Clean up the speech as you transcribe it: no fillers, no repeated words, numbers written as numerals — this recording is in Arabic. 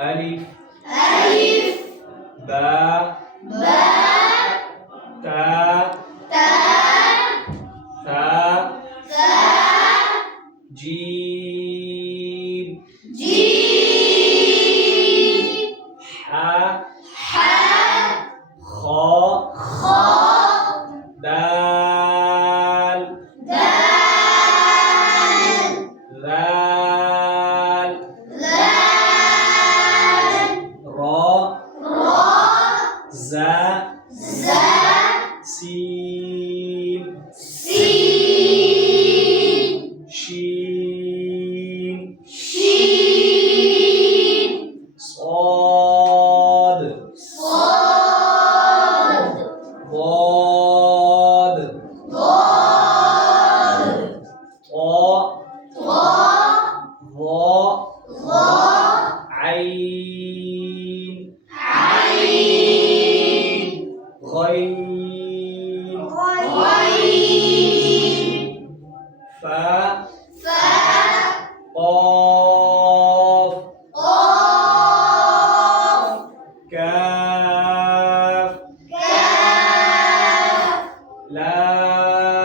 ألف ألف باء باء تاء تاء ثاء ثاء جيم جيم حاء حاء خاء خاء دال دال ذال ذال راء راء زاء زاء سين سين شين شين صاد صاد ضاد ضاد طاء طاء ظاء ظاء عين عين غين غين فاء فاء قاف قاف كاف كاف لام